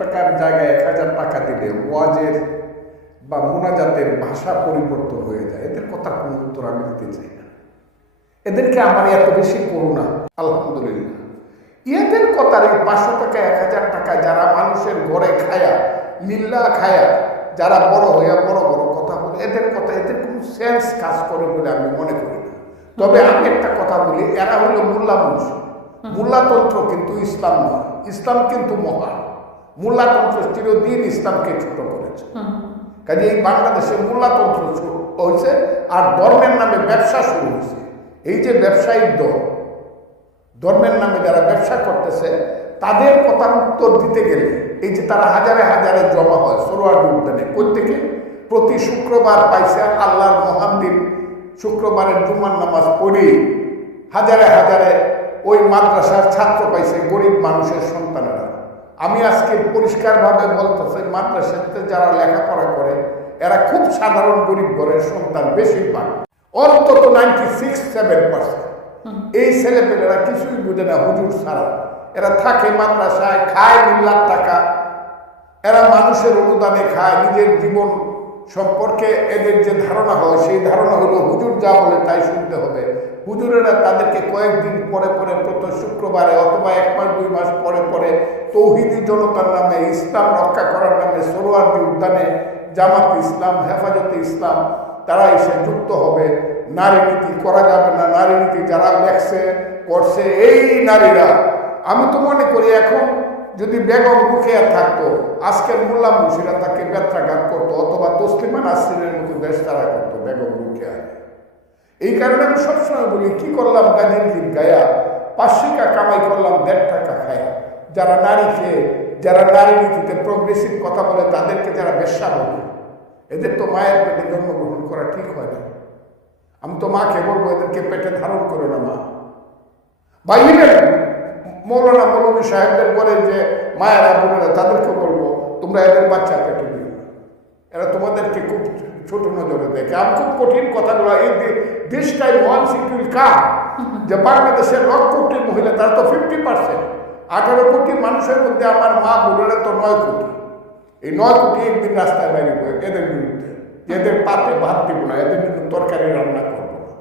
টাকার জায়গায় 1000 টাকা দিলে ওয়াজের বা মোনাজাতের ভাষা পরিবর্তন হয়ে যায়। এদের কথা কোনো উত্তর আমি দিতে চাই না। এদেরকে আমার এত বেশি করুণা, আলহামদুলিল্লাহ। এদের কথার এই 500 টাকা 1000 টাকা যারা মানুষের ঘরে খায়া লিল্লা খায়া যারা বড় হইয়া বড় বড় কথা বলে, এদের কথা এদের কোনো সেন্স কাজ করে বলে আমি মনে করি না। তবে আমি একটা কথা বলি, এরা হলো মোল্লা বংশ। মোল্লাতন্ত্র কিন্তু ইসলাম নয়, ইসলাম কিন্তু মহান। মোল্লাতন্ত্র চিরদিন ইসলামকে ছোট করেছে। কাজে এই বাংলাদেশে মোল্লাতন্ত্র হয়েছে আর ধর্মের নামে ব্যবসা শুরু হয়েছে। এই যে ব্যবসায়িক দল, ধর্মের নামে যারা ব্যবসা করতেছে, তাদের কথার উত্তর দিতে গেলে এই যে তারা হাজারে হাজারে জমা হয় সোহরাওয়ার্দী উদ্যানে, প্রত্যেকে প্রতি শুক্রবার পাইছে আল্লাহর মহান দিন, শুক্রবারের জুমার নামাজ পড়ি হাজারে হাজারে ওই মাদ্রাসার ছাত্র পাইছে, গরিব মানুষের সন্তানেরা। আমি আজকে পরিষ্কারভাবে বলতেছি, মাদ্রাসাতে যারা লেখাপড়া করে এরা খুব সাধারণ গরিব ঘরের সন্তান, বেশিরভাগ অন্তত 96-7%। এই ছেলেপেলেরা কিছুই বুঝে না হুজুর ছাড়া। এরা থাকে মাদ্রাসায়, খায় 1 লাখ টাকা, এরা মানুষের অনুদানে খায়। নিজের জীবন সম্পর্কে এদের যে ধারণা হয়, সেই ধারণা হলো হুজুর যা বলে তাই শুনতে হবে। হুজুরেরা তাদেরকে কয়েকদিন পরে পরে প্রতি শুক্রবারে অথবা 1 মাস 2 মাস পরে পরে তৌহিদি জনতার নামে, ইসলাম রক্ষা করার নামে সোহরাওয়ার্দী উদ্যানে জামাত ইসলাম, হেফাজতে ইসলাম তারা এসে যুক্ত হবে। নারী নীতি করা যাবে না, নারী নীতি যারা লেখছে করছে এই নারীরা। আমি তো মনে করি এখন যদি বেগম রোকেয়া থাকতো, আজকের মোল্লা মুন্সিরা তাকে ব্যত্রাঘাত করতো অথবা তসলিমা নাসরিনের মতো দেশ তারা করতো বেগম রোকেয়া। এই কারণে আমি সবসময় বলি, কি করলাম গাজীর গীত গায়া, 5 টাকা কামাই করলাম 1.5 টাকা খায়া। যারা নারীকে, যারা নারী নীতিতে প্রগ্রেসিভ কথা বলে, তাদেরকে যারা বেশ্যা বলে, এদের তো মায়ের পেটে জন্মগ্রহণ করা ঠিক হয় না। আমি তো মাকে বলবো এদেরকে পেটে ধারণ করে না মা। বাইরে মৌলানা মৌলভী সাহেবদের বলে যে মায়েরা বোনেরা, তাদেরকে বলবো তোমরা এদের বাচ্চা পেটে দিও না, এরা তোমাদেরকে খুব ছোট নজরে দেখে। আমি খুব কঠিন কথাগুলো, এই this time once it will come, যে বাংলাদেশের 1 কোটি মহিলা, তারা তো 50%, 18 কোটি মানুষের মধ্যে আমার মা বোনেরা তো 9 কোটি। এই 9 কোটি একদিন রাস্তায় বেরিয়ে এদের বিরুদ্ধে, এদের পাতে ভাত দিব না, এদের জন্য তরকারি রান্না